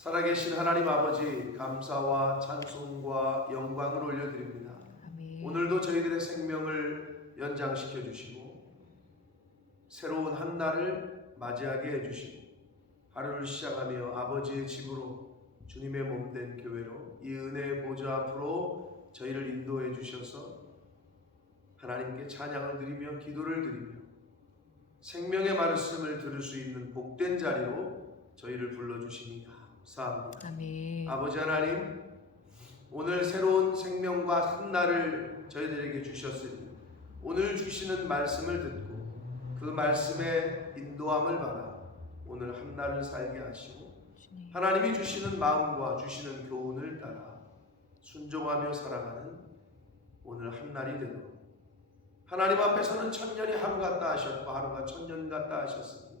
살아계신 하나님 아버지, 감사와 찬송과 영광을 올려드립니다. 아멘. 오늘도 저희들의 생명을 연장시켜 주시고 새로운 한 날을 맞이하게 해주시고 하루를 시작하며 아버지의 집으로 주님의 몸된 교회로 이 은혜의 보좌 앞으로 저희를 인도해 주셔서 하나님께 찬양을 드리며 기도를 드리며 생명의 말씀을 들을 수 있는 복된 자리로 저희를 불러주시니 감사합니다. 아멘. 아버지 하나님, 오늘 새로운 생명과 한 날을 저희들에게 주셨으니 오늘 주시는 말씀을 듣고 그 말씀의 인도함을 받아 오늘 한 날을 살게 하시고 하나님이 주시는 마음과 주시는 교훈을 따라 순종하며 살아가는 오늘 한 날이 되도록 하나님 앞에서는 천년이 하루 같다 하셨고 하루가 천년 같다 하셨으니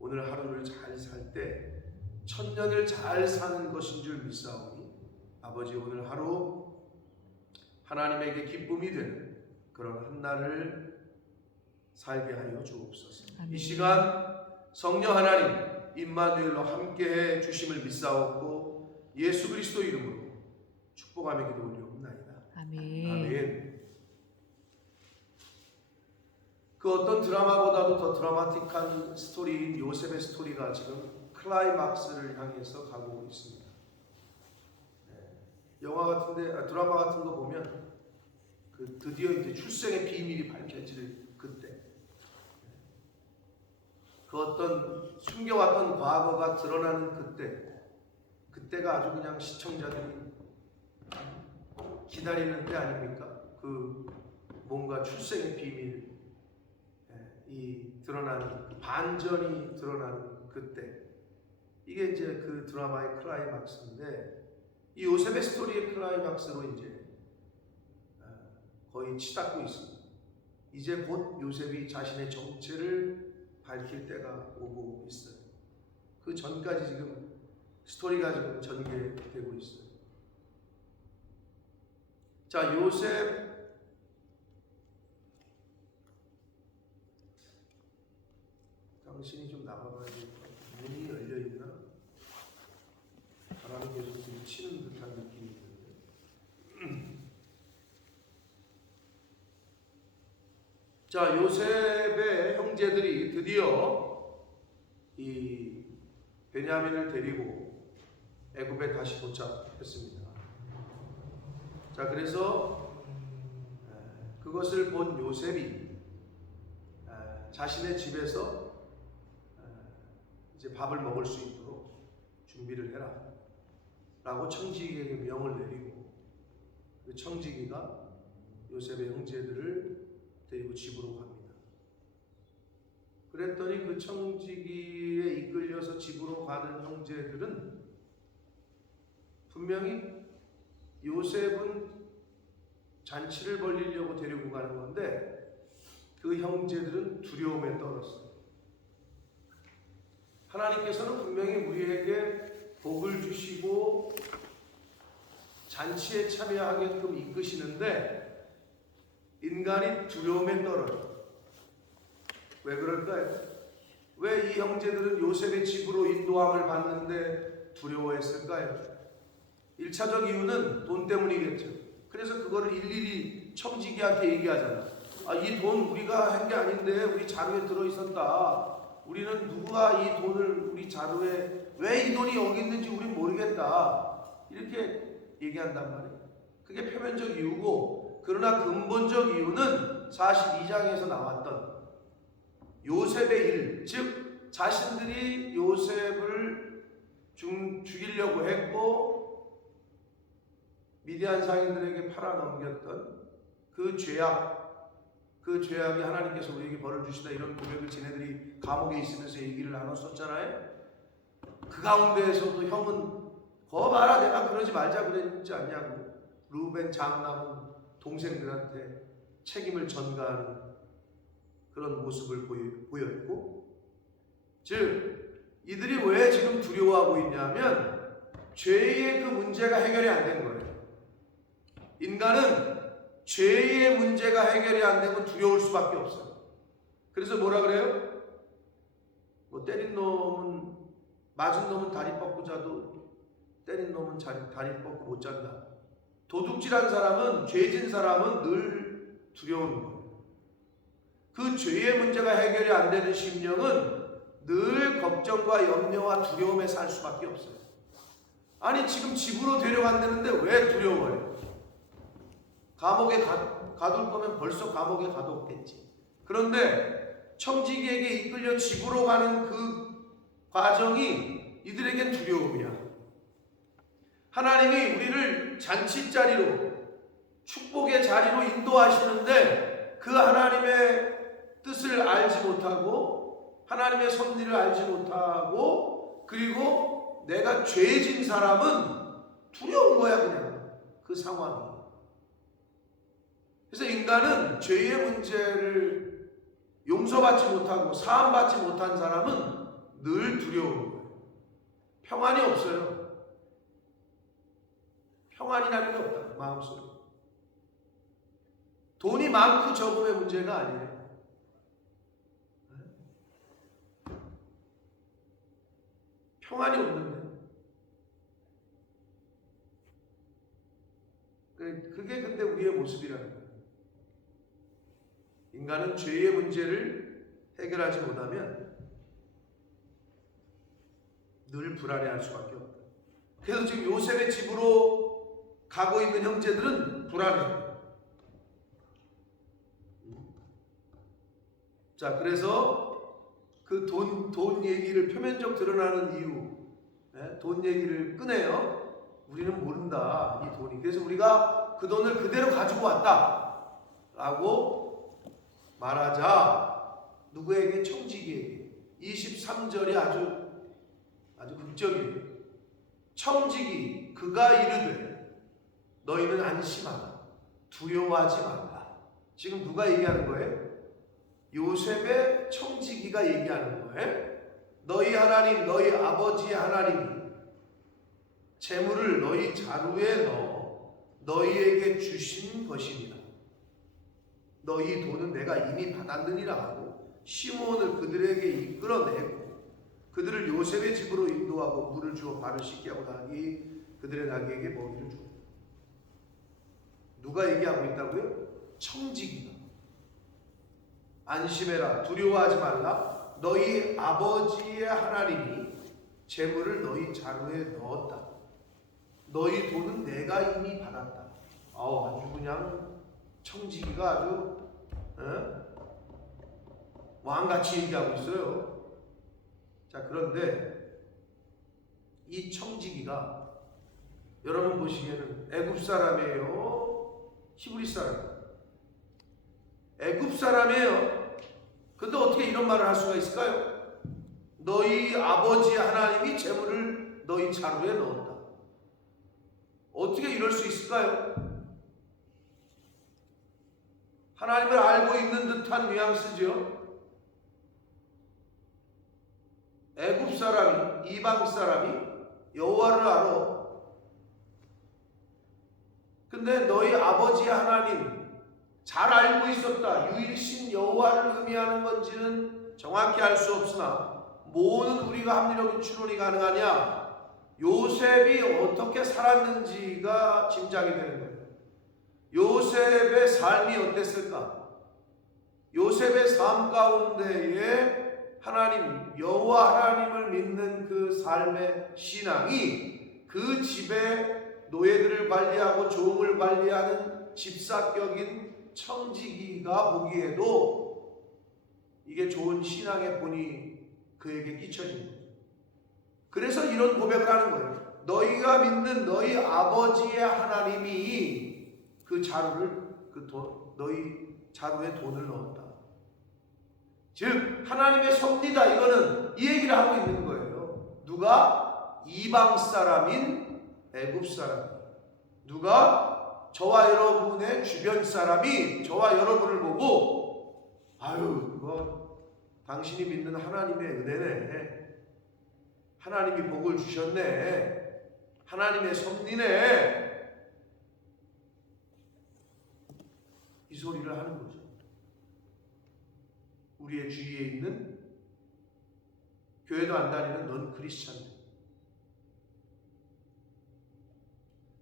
오늘 하루를 잘 살 때 천년을 잘 사는 것인 줄 믿사오니 아버지 오늘 하루 하나님에게 기쁨이 되는 그런 한 날을 살게 하여 주옵소서. 아멘. 이 시간 성령 하나님 임마누엘로 함께해 주심을 믿사옵고 예수 그리스도 이름으로 축복하며 기도 올리옵나이다. 아멘. 아멘. 그 어떤 드라마보다도 더 드라마틱한 스토리인 요셉의 스토리가 지금 클라이막스를 향해서 가고 있습니다. 영화 같은데 드라마 같은 거 보면 그 드디어 이제 출생의 비밀이 밝혀질 그때 그 어떤 숨겨왔던 과거가 드러나는 그때가 아주 그냥 시청자들이 기다리는 때 아닙니까? 그 뭔가 출생의 비밀 이 드러나는 그 반전이 드러나는 그때 이게 이제 그 드라마의 클라이막스인데 이 요셉의 스토리의 클라이막스로 이제 거의 치닫고 있습니다. 이제 곧 요셉이 자신의 정체를 밝힐 때가 오고 있어요. 그 전까지 지금 스토리가 지금 전개되고 있어요. 자, 요셉 당신이 좀 나가봐야 될 것 같아요. 문이 열려있나? 바람이 계속 치는 듯한 느낌이 드는데. 자, 요셉의 형제들이 드디어 이 베냐민을 데리고 애굽에 다시 도착했습니다. 자, 그래서 그것을 본 요셉이 자신의 집에서 이제 밥을 먹을 수 있도록 준비를 해라 라고 청지기에게 명을 내리고 그 청지기가 요셉의 형제들을 데리고 집으로 갑니다. 그랬더니 그 청지기에 이끌려서 집으로 가는 형제들은 분명히 요셉은 잔치를 벌리려고 데리고 가는 건데 그 형제들은 두려움에 떨었어요. 하나님께서는 분명히 우리에게 복을 주시고 잔치에 참여하게끔 이끄시는데 인간이 두려움에 떨어요. 왜 그럴까요? 왜 이 형제들은 요셉의 집으로 인도함을 받는데 두려워했을까요? 1차적 이유는 돈 때문이겠죠. 그래서 그거를 일일이 청지기한테 얘기하잖아. 이 돈 우리가 한 게 아닌데 우리 자루에 들어있었다. 우리는 누가 이 돈을 우리 자루에 왜 이 돈이 여기 있는지 우린 모르겠다. 이렇게 얘기한단 말이에요. 그게 표면적 이유고 그러나 근본적 이유는 42장에서 나왔던 요셉의 일, 즉 자신들이 요셉을 죽이려고 했고 미디안 상인들에게 팔아넘겼던 그 죄악이 하나님께서 우리에게 벌을 주시다 이런 고백을 지네들이 감옥에 있으면서 얘기를 나눴었잖아요. 그 가운데에서도 형은 거 봐라 내가 그러지 말자 그랬지 않냐고 루벤 장남은 동생들한테 책임을 전가하는 그런 모습을 보였고 즉 이들이 왜 지금 두려워하고 있냐면 죄의 그 문제가 해결이 안 된 거예요. 인간은 죄의 문제가 해결이 안 되면 두려울 수밖에 없어요. 그래서 뭐라 그래요? 때린 놈은 맞은 놈은 다리 뻗고 자도 때린 놈은 다리 뻗고 못 잔다. 도둑질한 사람은, 죄진 사람은 늘 두려운 거예요. 그 죄의 문제가 해결이 안 되는 심령은 늘 걱정과 염려와 두려움에 살 수밖에 없어요. 아니 지금 집으로 데려간다는데 왜 두려워요? 감옥에 가둘 거면 벌써 감옥에 가뒀겠지. 그런데 청지기에게 이끌려 집으로 가는 그 과정이 이들에겐 두려움이야. 하나님이 우리를 잔치자리로, 축복의 자리로 인도하시는데 그 하나님의 뜻을 알지 못하고 하나님의 섭리를 알지 못하고, 그리고 내가 죄진 사람은 두려운 거야 그냥 그 상황이. 그래서 인간은 죄의 문제를 용서받지 못하고 사함받지 못한 사람은 늘 두려운 거예요. 평안이 없어요. 평안이라는 게 없다 마음속에. 돈이 많고 적음의 문제가 아니에요. 평안이 없는데. 그게 근데 우리의 모습이라는 거예요. 인간은 죄의 문제를 해결하지 못하면 늘 불안해할 수밖에 없다. 그래서 지금 요셉의 집으로 가고 있는 형제들은 불안해요. 자, 그래서 그 돈 얘기를 표면적 드러나는 이유, 돈 얘기를 꺼내요. 우리는 모른다, 이 돈이. 그래서 우리가 그 돈을 그대로 가지고 왔다 라고 말하자, 누구에게? 청지기에게. 23절이 아주 극적이에요. 청지기 그가 이르되 너희는 안심하라, 두려워하지 말라. 지금 누가 얘기하는 거예요? 요셉의 청지기가 얘기하는 거예요. 너희 하나님, 너희 아버지의 하나님이 재물을 너희 자루에 넣어 너희에게 주신 것이니라. 너희 돈은 내가 이미 받았느니라 하고 시므온을 그들에게 이끌어내고 그들을 요셉의 집으로 인도하고 물을 주어 발을 씻게 하고 그들의 나귀에게 먹이를 주고. 누가 얘기하고 있다고요? 청지기가. 안심해라, 두려워하지 말라. 너희 아버지의 하나님이 재물을 너희 자루에 넣었다. 너희 돈은 내가 이미 받았다. 아주 그냥 청지기가 아주 왕같이 얘기하고 있어요. 자, 그런데 이 청지기가 여러분 보시기에는 애굽 사람이에요? 히브리 사람이에요? 애굽 사람이에요. 근데 어떻게 이런 말을 할 수가 있을까요? 너희 아버지의 하나님이 재물을 너희 자루에 넣었다. 어떻게 이럴 수 있을까요? 하나님을 알고 있는 듯한 뉘앙스죠. 애굽 사람이, 이방 사람이 여호와를 알아. 근데 너희 아버지의 하나님 잘 알고 있었다. 유일신 여호와를 의미하는 건지는 정확히 알 수 없으나 뭐는 우리가 합리적인 추론이 가능하냐? 요셉이 어떻게 살았는지가 짐작이 되는 거예요. 요셉의 삶이 어땠을까? 요셉의 삶 가운데에 하나님, 여호와 하나님을 믿는 그 삶의 신앙이 그 집에 노예들을 관리하고 종을 관리하는 집사격인 청지기가 보기에도 이게 좋은 신앙의 본이 그에게 끼쳐진 거예요. 그래서 이런 고백을 하는 거예요. 너희가 믿는 너희 아버지의 하나님이 그 자루를, 너희 자루에 돈을 넣었다. 즉 하나님의 섭리다, 이거는 이 얘기를 하고 있는 거예요. 누가? 이방 사람인 애굽 사람. 누가? 저와 여러분의 주변 사람이 저와 여러분을 보고 그거 당신이 믿는 하나님의 은혜네, 하나님이 복을 주셨네, 하나님의 섭리네, 이 소리를 하는 거죠. 우리의 주위에 있는 교회도 안 다니는 넌 크리스찬.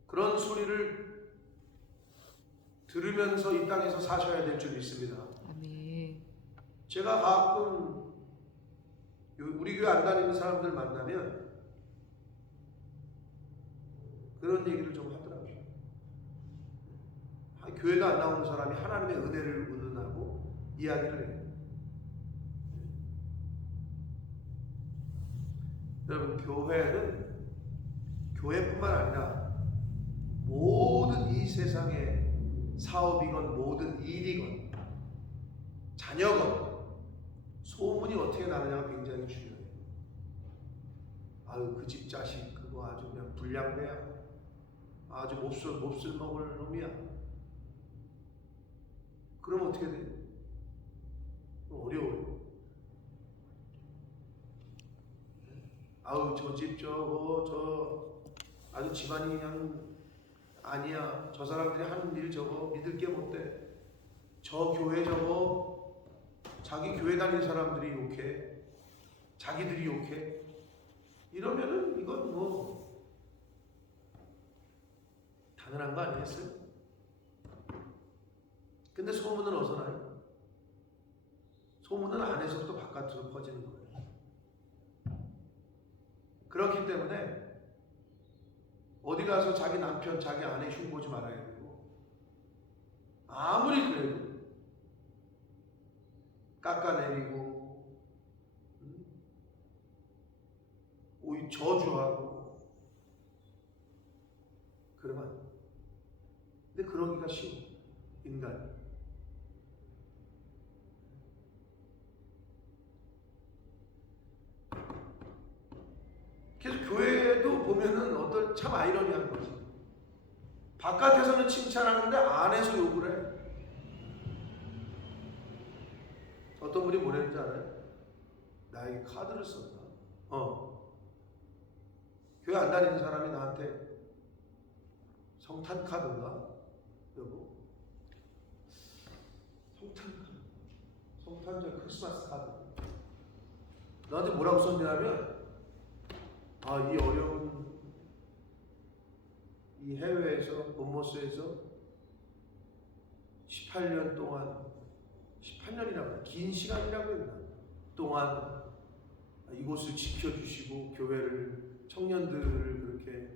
그런 소리를 들으면서 이 땅에서 사셔야 될 줄 믿습니다. 아멘. 제가 가끔 우리 교회 안 다니는 사람들 만나면 그런 얘기를 좀 하더라고요. 교회도 안 나오는 사람이 하나님의 은혜를 의논하고 이야기를 해요. 여러분, 교회는 교회뿐만 아니라 모든 이 세상의 사업이건 모든 일이건 자녀건 소문이 어떻게 나느냐가 굉장히 중요해요. 아유, 그 집 자식 그거 아주 그냥 불량배야. 아주 몹쓸 먹을 놈이야. 그럼 어떻게 돼요? 어려워요. 아우, 저 집 저 아주 집안이 그냥 아니야. 저 사람들이 하는 일 저거 믿을 게 못돼. 저 교회 저거 자기 교회 다니는 사람들이 욕해. 자기들이 욕해. 이러면은 이건 뭐 당연한 거 아니겠어요? 근데 소문은 어디서 나요? 소문은 안에서부터 바깥으로 퍼지는 거예요. 그렇기 때문에 어디 가서 자기 남편, 자기 아내 흉보지 말아야 되고, 아무리 그래도 깎아내리고 오히 저주하고 그러면 안 돼요. 근데 그러기가 쉬워, 인간이. 그래서 교회도 보면은 어떤 참 아이러니한 거지. 바깥에서는 칭찬하는데 안에서 욕을 해. 어떤 분이 뭐랬는지 알아요? 나에게 카드를 썼다. 교회 안 다니는 사람이 나한테 성탄 카드인가? 여보, 성탄 카드, 성탄절 크리스마스 카드. 너한테 뭐라고 썼냐면, 이 어려운 이 해외에서, 본모스에서 18년 동안, 18년이라고 긴 시간이라고 했나? 동안 이곳을 지켜주시고 교회를, 청년들을 그렇게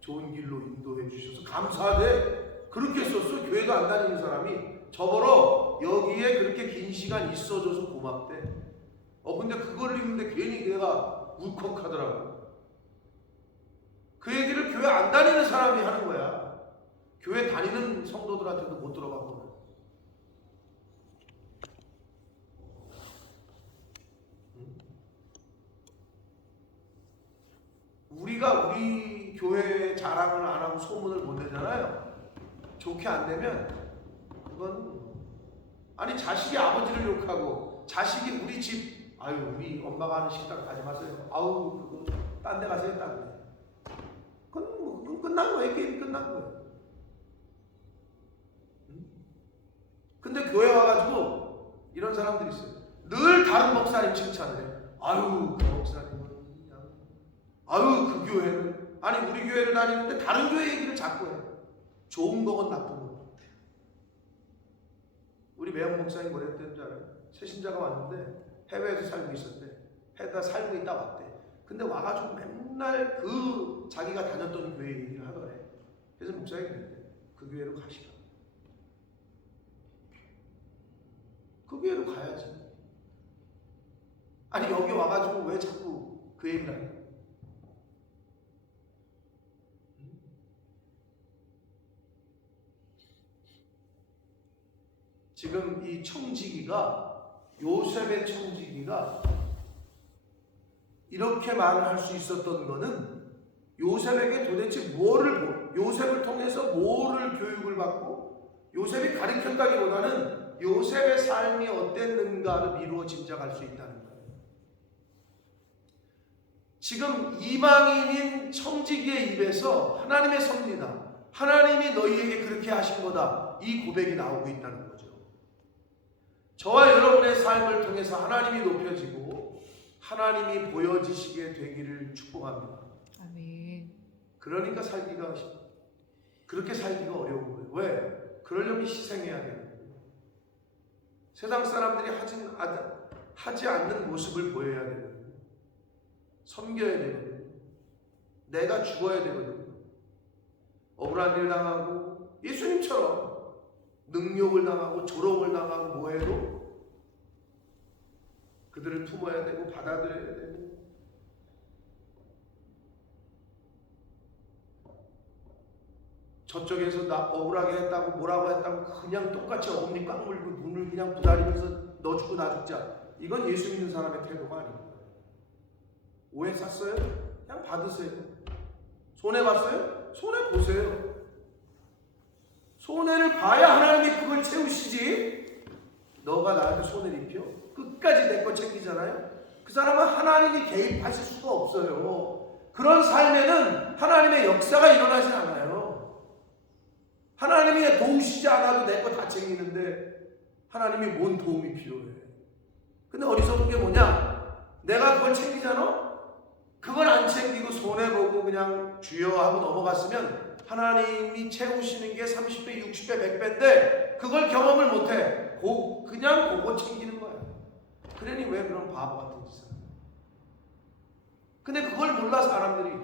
좋은 길로 인도해 주셔서 감사하대. 그렇게 썼어. 교회도 안 다니는 사람이 저보러 여기에 그렇게 긴 시간 있어줘서 고맙대. 근데 그걸 읽는데 괜히 내가 울컥하더라고. 그 얘기를 교회 안 다니는 사람이 하는 거야. 교회 다니는 성도들한테도 못 들어봤거든. 우리가 우리 교회의 자랑을 안 하고 소문을 못 내잖아요. 좋게 안 되면 그건 아니, 자식이 아버지를 욕하고 자식이 우리 집, 아유, 우리 엄마가 하는 식당 가지 마세요. 아우, 그거 딴 데 가세요, 딴 데. 그건 끝난 거예요. 게임이 끝난 거예요. 근데 교회 와가지고 이런 사람들이 있어요. 늘 다른 목사님 칭찬을 해. 아유, 그 목사님은 그냥, 아유, 그 교회는, 아니, 우리 교회를 다니는데 다른 교회 얘기를 자꾸 해. 좋은 거건 나쁜 거. 우리 매형 목사님 뭐랬던 줄 알아요? 새신자가 왔는데 해외에서 살고 있었대. 해외에다 살고 있다 왔대. 근데 와가지고 맨날 그 자기가 다녔던 교회 얘기를 하더래. 그래서 목사님이 그랬대. 그 교회로 가시라. 그 교회로 가야지. 아니, 여기 와가지고 왜 자꾸 그 얘기를 하냐? 지금 이 청지기가, 요셉의 청지기가 이렇게 말을 할 수 있었던 거는 요셉에게 도대체 요셉을 통해서 뭐를 교육을 받고 요셉이 가르쳤다기보다는 요셉의 삶이 어땠는가를 미루어 짐작할 수 있다는 거예요. 지금 이방인인 청지기의 입에서 하나님의 섭리다, 하나님이 너희에게 그렇게 하신 거다, 이 고백이 나오고 있다는 거죠. 저와 여러분의 삶을 통해서 하나님이 높여지고 하나님이 보여지시게 되기를 축복합니다. 아멘. 그러니까 그렇게 살기가 어려운 거예요. 왜? 그러려면 희생해야 돼요. 세상 사람들이 하지 않는 모습을 보여야 돼요. 섬겨야 되거든요. 내가 죽어야 되거든요. 억울한 일 당하고 예수님처럼 능욕을 당하고 조롱을 당하고 뭐해도 그들을 품어야 되고 받아들여야 되고, 저쪽에서 나 억울하게 했다고 뭐라고 했다고 그냥 똑같이 어금니 꽉 물고 눈을 그냥 부다리면서 너 죽고 나 죽자, 이건 예수 믿는 사람의 태도가 아닙니다. 오해 샀어요? 그냥 받으세요. 손해봤어요? 손해보세요. 손해를 봐야 하나님이 그걸 채우시지, 너가 나한테 손해를 입혀? 끝까지 내 거 챙기잖아요. 그 사람은 하나님이 개입하실 수가 없어요. 그런 삶에는 하나님의 역사가 일어나진 않아요. 하나님이 도우시지 않아도 내 거 다 챙기는데 하나님이 뭔 도움이 필요해. 근데 어리석은 게 뭐냐? 내가 그걸 챙기잖아? 그걸 안 챙기고 손해보고 그냥 주여 하고 넘어갔으면 하나님이 채우시는 게 30배, 60배, 100배인데 그걸 경험을 못해. 그냥 그거 챙기는 거야. 그러니 왜 그런 바보 같은 짓을 하냐? 근데 그걸 몰라 사람들이.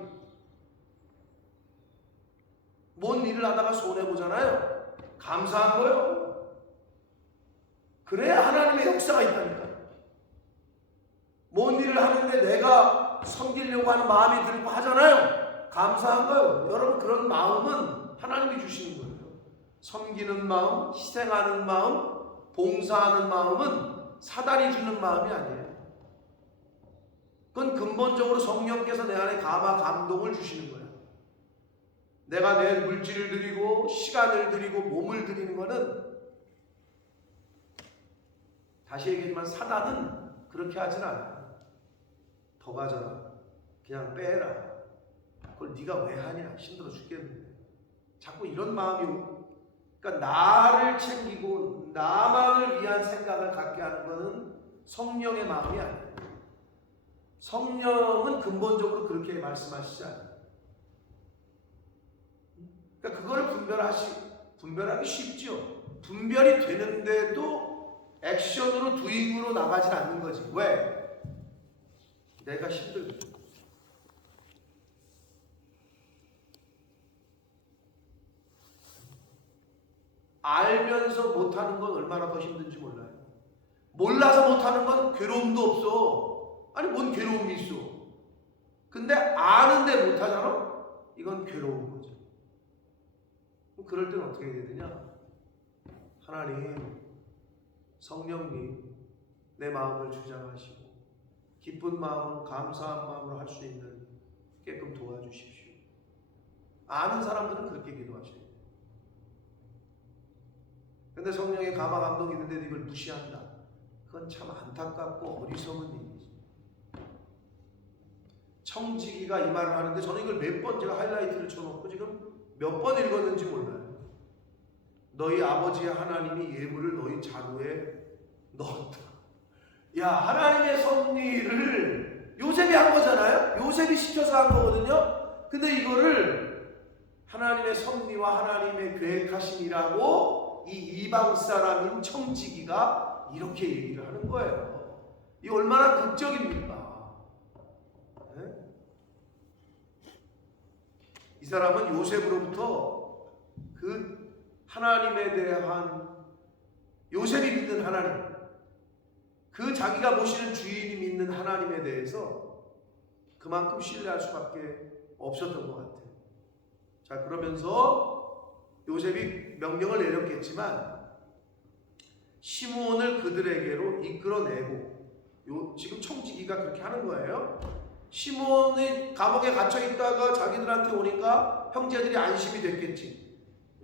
뭔 일을 하다가 손해보잖아요. 감사한 거예요. 그래야 하나님의 역사가 있다니까. 뭔 일을 하는데 내가 섬기려고 하는 마음이 들고 하잖아요. 감사한 거예요. 여러분, 그런 마음은 하나님이 주시는 거예요. 섬기는 마음, 희생하는 마음, 봉사하는 마음은 사단이 주는 마음이 아니에요. 그건 근본적으로 성령께서 내 안에 감동을 주시는 거예요. 내가 내 물질을 드리고 시간을 드리고 몸을 드리는 거는, 다시 얘기하지만 사단은 그렇게 하진 않아요. 더 가져라, 그냥 빼라, 그걸 네가 왜 하냐, 힘들어 죽겠는데. 자꾸 이런 마음이, 그러니까 나를 챙기고 나만을 위한 생각을 갖게 하는 것은 성령의 마음이 아니에요. 성령은 근본적으로 그렇게 말씀하시지 않아요. 그러니까 그거를 분별하기 쉽죠. 분별이 되는데도 액션으로, 두잉으로 나가진 않는 거지. 왜? 내가 힘들거든. 알면서 못하는 건 얼마나 더 힘든지 몰라요. 몰라서 못하는 건 괴로움도 없어. 아니, 뭔 괴로움이 있어. 근데 아는데 못하잖아? 이건 괴로운 거죠. 그럴 때는 어떻게 해야 되냐? 하나님, 성령님, 내 마음을 주장하시고 기쁜 마음으로, 감사한 마음으로 할 수 있는 게끔 도와주십시오. 아는 사람들은 그렇게 기도하셔야 돼요. 근데 성령의 감화 감동이 있는데도 이걸 무시한다. 그건 참 안타깝고 어리석은 일이지. 청지기가 이 말을 하는데 저는 이걸 몇 번, 제가 하이라이트를 쳐놓고 지금 몇 번 읽었는지 몰라요. 너희 아버지의 하나님이 예물을 너희 자루에 넣었다. 야, 하나님의 섭리를 요셉이 한 거잖아요. 요셉이 시켜서 한 거거든요. 근데 이거를 하나님의 섭리와 하나님의 계획하심이라고 이 이방 사람인 청지기가 이렇게 얘기를 하는 거예요. 이 얼마나 극적입니까? 네? 이 사람은 요셉으로부터 그 하나님에 대한, 요셉이 믿는 하나님, 그 자기가 모시는 주인이 믿는 하나님에 대해서 그만큼 신뢰할 수밖에 없었던 것 같아요. 자, 그러면서 요셉이 명령을 내렸겠지만 시므온을 그들에게로 이끌어내고, 지금 청지기가 그렇게 하는 거예요. 시므온이 감옥에 갇혀 있다가 자기들한테 오니까 형제들이 안심이 됐겠지.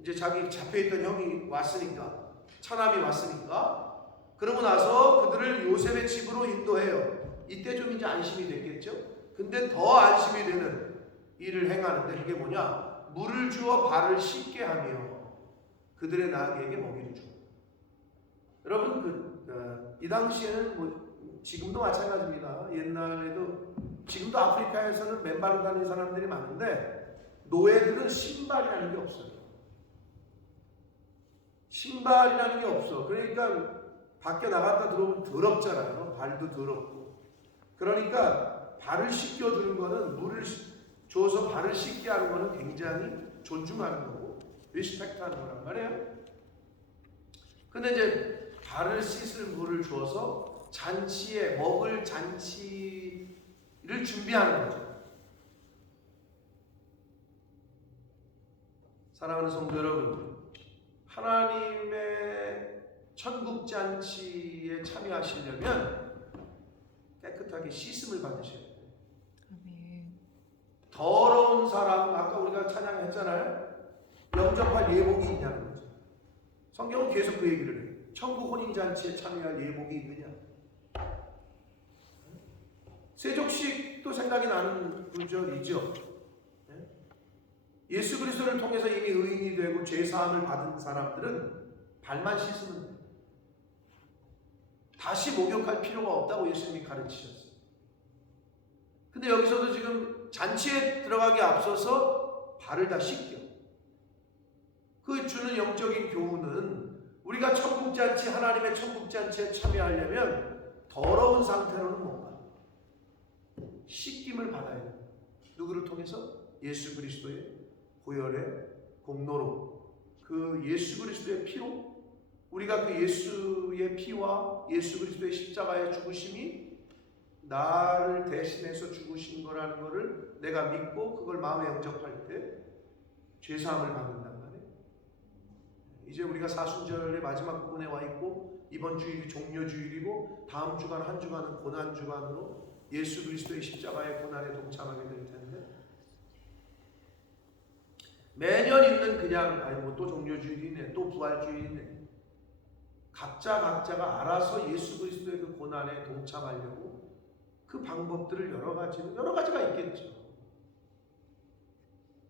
이제 자기 잡혀있던 형이 왔으니까, 차남이 왔으니까. 그러고 나서 그들을 요셉의 집으로 인도해요. 이때 좀 이제 안심이 됐겠죠. 근데 더 안심이 되는 일을 행하는데, 그게 뭐냐? 물을 주어 발을 씻게 하며 그들의 나귀에게 먹이를 줘. 여러분, 이 당시에는 뭐 지금도 마찬가지입니다. 옛날에도 지금도 아프리카에서는 맨발로 다니는 사람들이 많은데 노예들은 신발이라는 게 없어요. 신발이라는 게 없어. 그러니까 밖에 나갔다 들어오면 더럽잖아요. 발도 더럽고. 그러니까 발을 씻겨주는 거는 물을 줘서 발을 씻게 하는 거는 굉장히 존중하는 거고 리스펙트하는 거란 말이에요. 근데 이제 발을 씻을 물을 주어서 잔치에 먹을 잔치를 준비하는 거죠. 사랑하는 성도 여러분, 하나님의 천국 잔치에 참여하시려면 깨끗하게 씻음을 받으셔야 돼요. 더러운 사람, 아까 우리가 찬양했잖아요. 영접할 예복이 있냐는 거죠. 성경은 계속 그 얘기를 해요. 천국 혼인잔치에 참여할 예복이 있느냐. 세족식도 생각이 나는 구절이죠. 예수 그리스도를 통해서 이미 의인이 되고 죄사함을 받은 사람들은 발만 씻으면 돼요. 다시 목욕할 필요가 없다고 예수님이 가르치셨어요. 근데 여기서도 지금 잔치에 들어가기 앞서서 발을 다 씻겨. 그 주는 영적인 교훈은 우리가 천국잔치, 하나님의 천국잔치에 참여하려면 더러운 상태로는 못 가요. 씻김을 받아야 돼요. 누구를 통해서? 예수 그리스도의 보혈의 공로로, 그 예수 그리스도의 피로, 우리가 그 예수의 피와 예수 그리스도의 십자가의 죽으심이 나를 대신해서 죽으신 거라는 것을 내가 믿고 그걸 마음에 영접할 때 죄사함을 받는단 말이에요. 이제 우리가 사순절의 마지막 부분에 와 있고 이번 주일이 종료주일이고 다음 주간 한 주간은 고난주간으로 예수 그리스도의 십자가의 고난에 동참하게 될 텐데, 매년 있는 그냥 아니 뭐 또 종료주일이네 또 부활주일이네, 각자가 알아서 예수 그리스도의 그 고난에 동참하려고 그 방법들을 여러 가지가 있겠죠.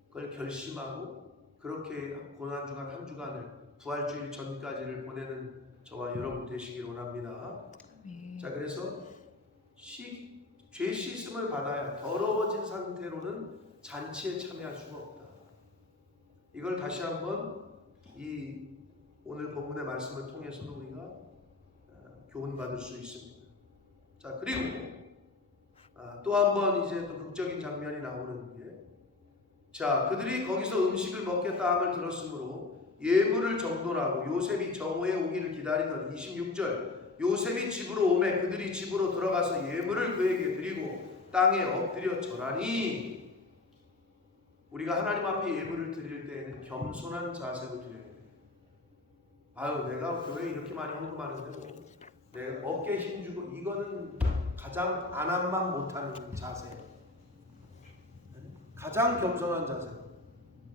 그걸 결심하고 그렇게 고난주간 한 주간을 부활주일 전까지를 보내는 저와 여러분 되시길 원합니다. 자, 그래서 죄 씻음을 받아야 더러워진 상태로는 잔치에 참여할 수가 없다. 이걸 다시 한번 이 오늘 본문의 말씀을 통해서도 우리가 교훈받을 수 있습니다. 자, 그리고 또 한 번 이제 또 극적인 장면이 나오는 게, 자, 그들이 거기서 음식을 먹겠다 함을 들었으므로 예물을 정돈하고 요셉이 정오에 오기를 기다리던 26절, 요셉이 집으로 오매 그들이 집으로 들어가서 예물을 그에게 드리고 땅에 엎드려 절하니. 우리가 하나님 앞에 예물을 드릴 때에는 겸손한 자세로 드려야 돼요. 아유, 내가 교회에 이렇게 많이 헌금하는데도 내가 어깨에 힘주고, 이거는 가장 안함만 못하는 자세예요. 가장 겸손한 자세.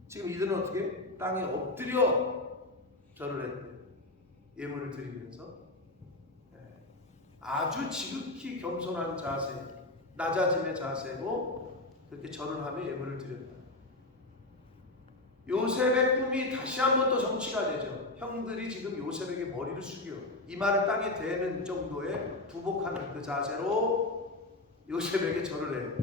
지금 이들은 어떻게? 땅에 엎드려 절을 했대요. 예물을 드리면서 아주 지극히 겸손한 자세, 낮아짐의 자세로 그렇게 절을 하며 예물을 드렸다. 요셉의 꿈이 다시 한번 또 성취가 되죠. 형들이 지금 요셉에게 머리를 숙여 이마를 땅에 대는 정도의 부복하는 그 자세로 요셉에게 절을 해요.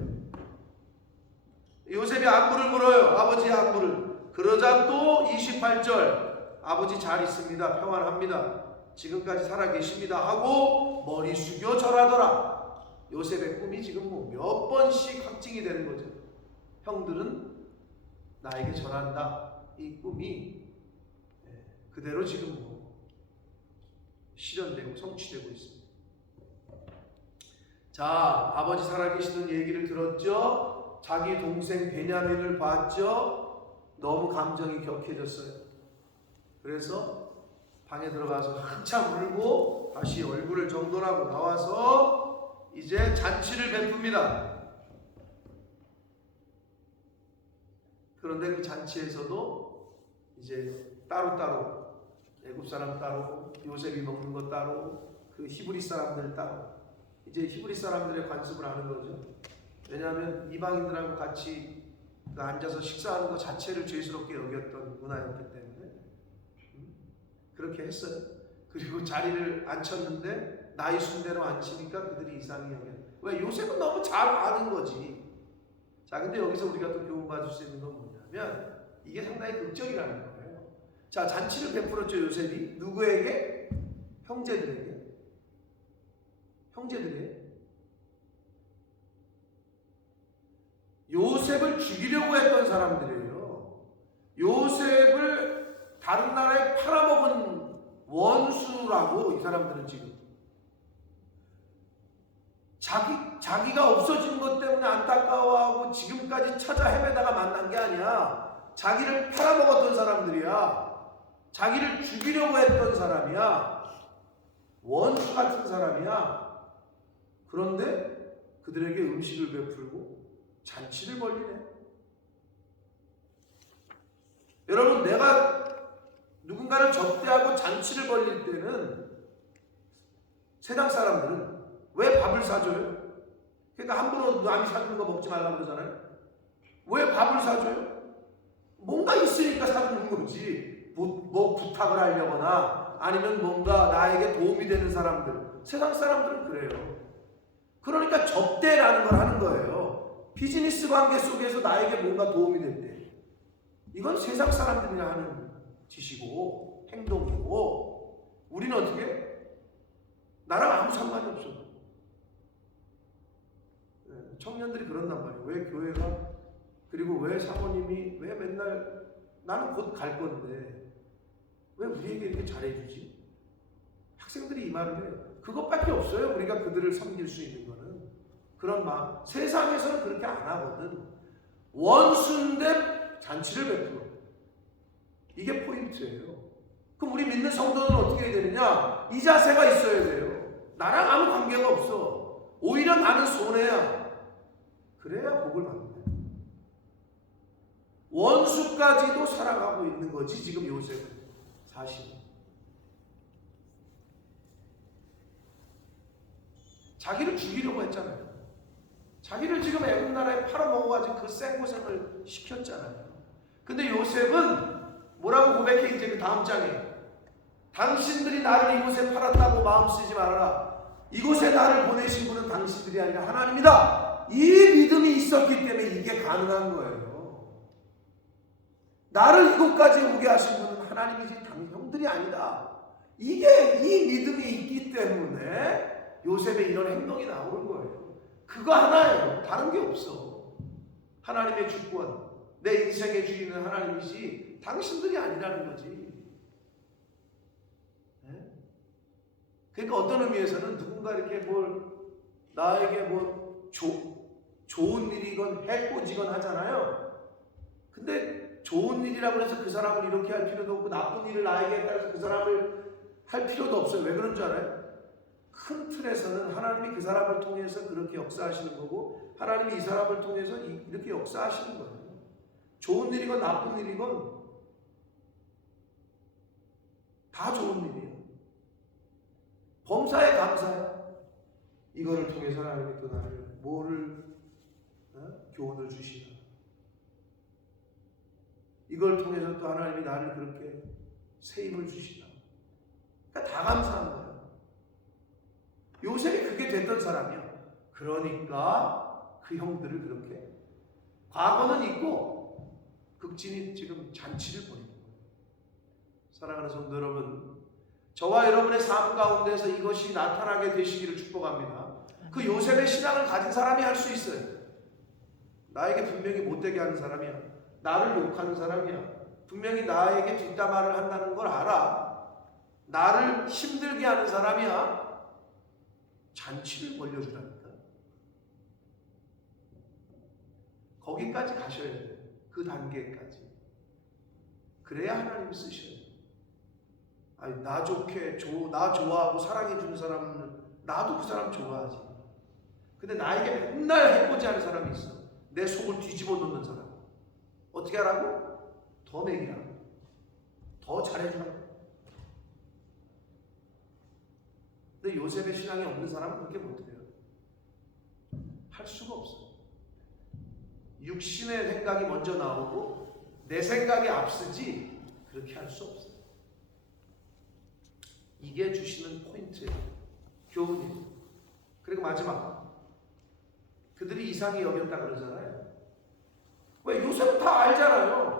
요셉이 안부를 물어요. 아버지의 안부를. 그러자 또 28절, 아버지 잘 있습니다. 평안합니다. 지금까지 살아계십니다 하고 머리 숙여 절하더라. 요셉의 꿈이 지금 뭐 몇 번씩 확증이 되는 거죠. 형들은 나에게 절한다. 이 꿈이 그대로 지금 뭐 실현되고 성취되고 있습니다. 자, 아버지 살아계시던 얘기를 들었죠. 자기 동생 베냐민을 봤죠. 너무 감정이 격해졌어요. 그래서 방에 들어가서 한참 울고 다시 얼굴을 정돈하고 나와서 이제 잔치를 베풉니다. 그런데 그 잔치에서도 이제 따로따로, 애굽 사람 따로, 요셉이 먹는 것 따로, 그 히브리 사람들 따로, 이제 히브리 사람들의 관습을 하는 거죠. 왜냐하면 이방인들하고 같이 앉아서 식사하는 것 자체를 죄스럽게 여겼던 문화였기 때문에 그렇게 했어요. 그리고 자리를 앉혔는데 나이 순대로 앉히니까 그들이 이상히 여겨. 왜? 요셉은 너무 잘 아는 거지. 자, 근데 여기서 우리가 또 교훈 받을 수 있는 건 뭐냐면 이게 상당히 극적이라는 거예요. 자, 잔치를 베풀었죠, 요셉이. 누구에게? 형제들에게. 형제들에게. 요셉을 죽이려고 했던 사람들이에요. 요셉을 다른 나라에 팔아먹은 원수라고 이 사람들은 지금. 자기가 없어진 것 때문에 안타까워하고 지금까지 찾아 헤매다가 만난 게 아니야. 자기를 팔아먹었던 사람들이야. 자기를 죽이려고 했던 사람이야. 원수 같은 사람이야. 그런데 그들에게 음식을 베풀고 잔치를 벌리네. 여러분, 내가 누군가를 접대하고 잔치를 벌릴 때는 세상 사람들은 왜 밥을 사줘요? 그러니까 함부로 남이 사주는 거 먹지 말라고 그러잖아요. 왜 밥을 사줘요? 뭔가 있으니까 사주는 거지. 뭐 부탁을 하려거나 아니면 뭔가 나에게 도움이 되는 사람들. 세상 사람들은 그래요. 그러니까 접대라는 걸 하는 거예요. 비즈니스 관계 속에서 나에게 뭔가 도움이 된대. 이건 세상 사람들이 하는 짓이고 행동이고, 우리는 어떻게? 나랑 아무 상관이 없어. 청년들이 그런단 말이에요. 왜 교회가, 그리고 왜 사모님이 왜 맨날 나는 곧 갈 건데 왜 우리에게 이렇게 잘해주지? 학생들이 이 말을 해요. 그것밖에 없어요. 우리가 그들을 섬길 수 있는 거는. 그런 마음. 세상에서는 그렇게 안 하거든. 원수인데 잔치를 베풀어. 이게 포인트예요. 그럼 우리 믿는 성도는 어떻게 해야 되느냐? 이 자세가 있어야 돼요. 나랑 아무 관계가 없어. 오히려 나는 손해야. 그래야 복을 받는 거예요. 원수까지도 살아가고 있는 거지 지금 요셉은. 사실 자기를 죽이려고 했잖아요. 자기를 지금 애굽 나라에 팔아먹어가지고 그 생고생을 시켰잖아요. 근데 요셉은 뭐라고 고백해? 이제 그 다음 장에 당신들이 나를 이곳에 팔았다고 마음 쓰지 말아라. 이곳에 나를 보내신 분은 당신들이 아니라 하나님이다. 이 믿음이 있었기 때문에 이게 가능한 거예요. 나를 이곳까지 오게 하신 분은 하나님이지 당신 형들이 아니다. 이게 이 믿음이 있기 때문에 요셉의 이런 행동이 나오는 거예요. 그거 하나예요. 다른 게 없어. 하나님의 주권, 내 인생의 주인은 하나님이지 당신들이 아니라는 거지. 네? 그러니까 어떤 의미에서는 누군가 이렇게 나에게 좋은 일이건 해코지건 하잖아요. 근데 좋은 일이라고 해서 그 사람을 이렇게 할 필요도 없고 나쁜 일을 나에게 했다 해서 그 사람을 할 필요도 없어요. 왜 그런 줄 알아요? 큰 틀에서는 하나님이 그 사람을 통해서 그렇게 역사하시는 거고 하나님이 이 사람을 통해서 이렇게 역사하시는 거예요. 좋은 일이건 나쁜 일이건 다 좋은 일이에요. 범사에 감사해. 이거를 통해서 하나님이 또 나를 교훈을 주시나. 이걸 통해서 또 하나님이 나를 그렇게 세임을 주시나. 그러니까 다 감사한 거예요. 요셉이 그게 됐던 사람이야. 그러니까 그 형들을 그렇게 과거는 있고 극진히 지금 잔치를 벌이는 거예요. 사랑하는 성도 여러분, 저와 여러분의 삶 가운데서 이것이 나타나게 되시기를 축복합니다. 그 요셉의 신앙을 가진 사람이 할 수 있어요. 나에게 분명히 못되게 하는 사람이야. 나를 욕하는 사람이야. 분명히 나에게 뒷담화를 한다는 걸 알아. 나를 힘들게 하는 사람이야. 잔치를 벌려주라니까. 거기까지 가셔야 돼요. 그 단계까지. 그래야 하나님 쓰셔야 돼요. 아니, 나 좋아하고 사랑해주는 사람은 나도 그 사람 좋아하지. 근데 나에게 맨날 해코지 하는 사람이 있어. 내 속을 뒤집어 놓는 사람. 어떻게 하라고? 더 먹이라고. 더 잘해주라고. 근데 요셉의 신앙이 없는 사람은 그렇게 못해요. 할 수가 없어. 육신의 생각이 먼저 나오고 내 생각이 앞서지 그렇게 할 수 없어요. 이게 주시는 포인트예요. 교훈이에요. 그리고 마지막, 그들이 이상히 여겼다 그러잖아요. 왜? 요새는 다 알잖아요.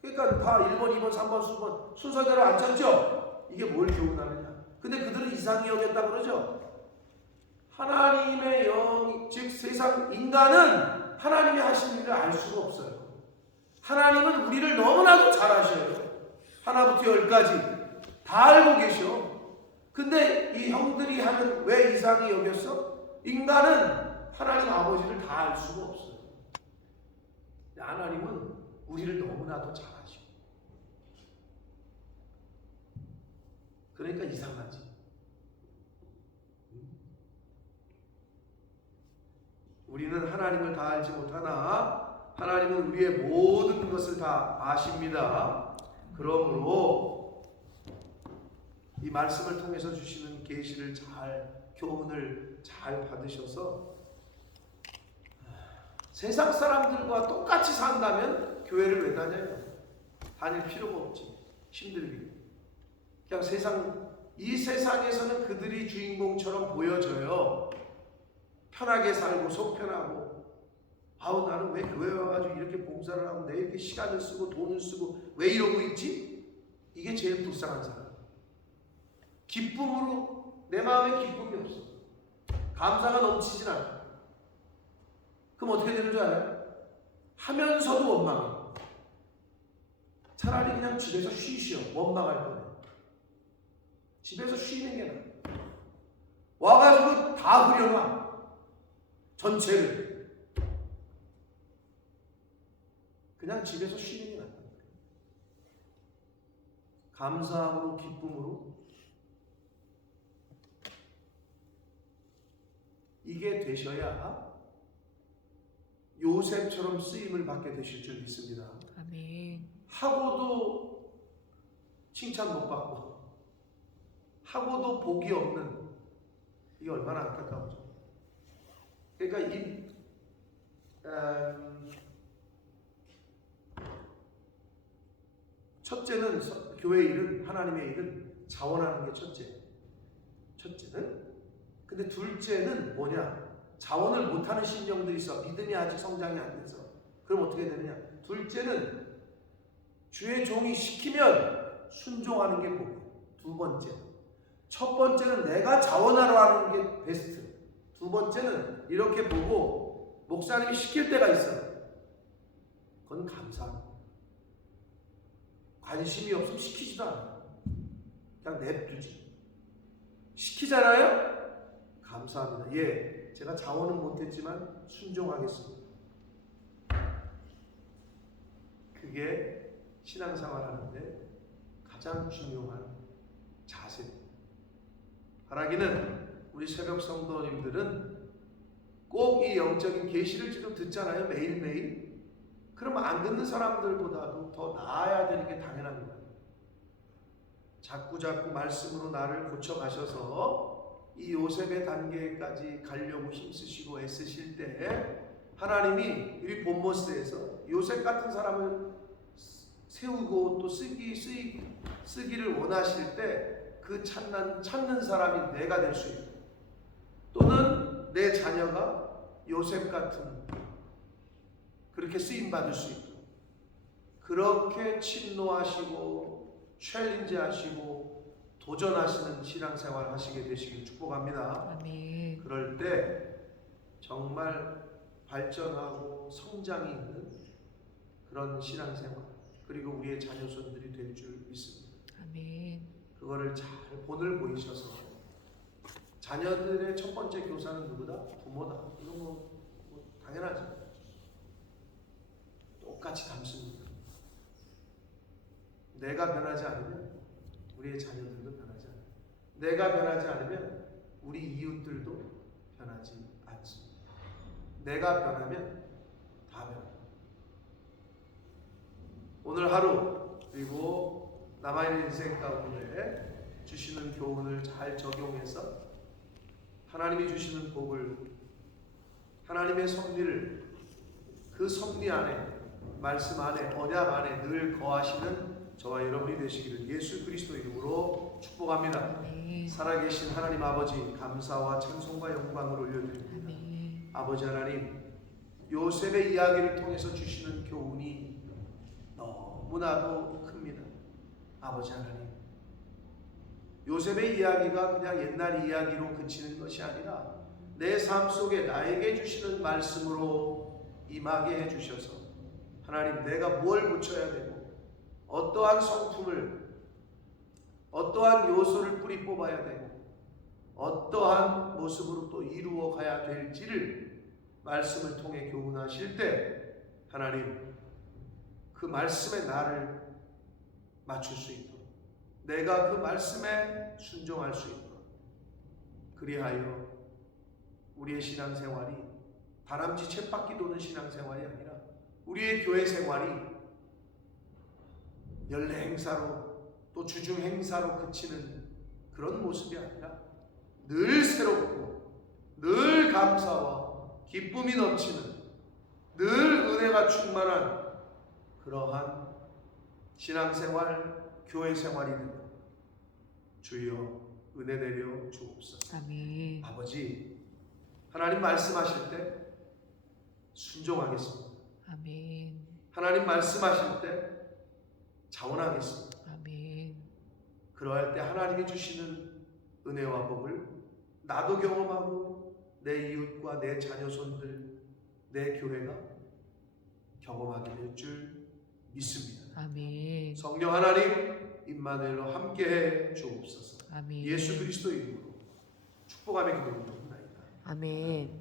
그러니까 다 1번, 2번, 3번, 수번 순서대로 안 찾죠? 이게 뭘 교훈하느냐? 근데 그들은 이상히 여겼다 그러죠. 하나님의 영, 즉 세상 인간은 하나님이 하신 일을 알 수가 없어요. 하나님은 우리를 너무나도 잘 아셔요. 하나부터 열까지 다 알고 계셔. 근데 이 형들이 하는 왜 이상히 여겼어? 인간은 하나님 아버지를 다 알 수가 없어요. 하나님은 우리를 너무나도 잘 아셔. 그러니까 이상하지. 우리는 하나님을 다 알지 못하나 하나님은 우리의 모든 것을 다 아십니다. 그러므로 이 말씀을 통해서 주시는 계시를 교훈을 잘 받으셔서 세상 사람들과 똑같이 산다면 교회를 왜 다녀요? 다닐 필요가 없지. 힘들게. 그냥 이 세상에서는 그들이 주인공처럼 보여져요. 편하게 살고 속 편하고, 아우 나는 왜 교회 와가지고 이렇게 봉사를 하고 내 이렇게 시간을 쓰고 돈을 쓰고 왜 이러고 있지? 이게 제일 불쌍한 사람. 기쁨으로 내 마음에 기쁨이 없어. 감사가 넘치진 않아. 그럼 어떻게 되는 줄 알아요? 하면서도 원망해. 차라리 그냥 집에서 쉬시오. 원망할 거네. 집에서 쉬는 게 나아. 와가지고 다 흐려놔. 전체를. 그냥 집에서 쉬는 게 낫다. 감사함으로 기쁨으로 이게 되셔야 요셉처럼 쓰임을 받게 되실 줄 믿습니다. 아멘. 하고도 칭찬 못 받고 하고도 복이 없는, 이게 얼마나 안타까우죠. 그러니까 첫째는 교회의 일은, 하나님의 일은 자원하는 게 첫째는. 근데 둘째는 뭐냐? 자원을 못하는 심령들이 있어. 믿음이 아직 성장이 안 돼서. 그럼 어떻게 되느냐? 둘째는 주의 종이 시키면 순종하는 게 복이에요. 두 번째. 첫 번째는 내가 자원하러 하는 게 베스트. 두 번째는 이렇게 보고 목사님이 시킬 때가 있어요. 그건 감사합니다. 관심이 없으면 시키지도 않아요. 그냥 냅두지. 시키잖아요? 감사합니다. 예, 제가 자원은 못했지만 순종하겠습니다. 그게 신앙생활 하는데 가장 중요한 자세입니다. 바라기는 우리 새벽 성도님들은 꼭 이 영적인 계시를 지금 듣잖아요. 매일매일. 그러면 안 듣는 사람들보다도 더 나아야 되는 게 당연합니다. 자꾸 말씀으로 나를 고쳐가셔서 이 요셉의 단계까지 가려고 힘쓰시고 애쓰실 때 하나님이 우리 본모스에서 요셉 같은 사람을 세우고 또 쓰기를 원하실 때 그 찾는 사람이 내가 될 수 있고, 또는 내 자녀가 요셉 같은 그렇게 쓰임받을 수 있고, 그렇게 침노하시고 챌린지하시고 도전하시는 신앙생활 하시게 되시길 축복합니다. 아멘. 그럴 때 정말 발전하고 성장이 있는 그런 신앙생활, 그리고 우리의 자녀손들이 될 줄 믿습니다. 아멘. 그거를 잘 본을 보이셔서, 자녀들의 첫 번째 교사는 누구다? 부모다. 이건 뭐 당연하죠. 똑같이 닮습니다. 내가 변하지 않으면 우리의 자녀들도 변하지 않아요. 내가 변하지 않으면 우리 이웃들도 변하지 않습니다. 내가 변하면 다 변합니다. 오늘 하루, 그리고 남아있는 인생 가운데 주시는 교훈을 잘 적용해서 하나님이 주시는 복을, 하나님의 섭리를, 그 섭리 안에, 말씀 안에, 언약 안에 늘 거하시는 저와 여러분이 되시기를 예수 그리스도 이름으로 축복합니다. 아멘. 살아계신 하나님 아버지, 감사와 찬송과 영광을 올려드립니다. 아멘. 아버지 하나님, 요셉의 이야기를 통해서 주시는 교훈이 너무나도 큽니다. 아버지 하나님, 요셉의 이야기가 그냥 옛날 이야기로 그치는 것이 아니라 내 삶 속에 나에게 주시는 말씀으로 임하게 해주셔서 하나님, 내가 뭘 붙여야 되고 어떠한 성품을, 어떠한 요소를 뿌리 뽑아야 되고 어떠한 모습으로 또 이루어 가야 될지를 말씀을 통해 교훈하실 때 하나님, 그 말씀에 나를 맞출 수 있도록, 내가 그 말씀에 순종할 수 있도록, 그리하여 우리의 신앙생활이 다람쥐 쳇바퀴 도는 신앙생활이 아니라 우리의 교회 생활이 연례 행사로 또 주중 행사로 그치는 그런 모습이 아니라 늘 새롭고 늘 감사와 기쁨이 넘치는 늘 은혜가 충만한 그러한 신앙생활, 교회 생활이 되도록 주여 은혜 내려 주옵소서. 아멘. 아버지, 하나님 말씀하실 때 순종하겠습니다. 아멘. 하나님 말씀하실 때 자원하겠습니다. 아멘. 그러할 때 하나님이 주시는 은혜와 복을 나도 경험하고 내 이웃과 내 자녀손들, 내 교회가 경험하게 될 줄 믿습니다. 아멘. 성령 하나님 임마누엘로 함께해 주옵소서. 아멘. 예수 그리스도 이름으로 축복하며 기도드립니다. 아멘.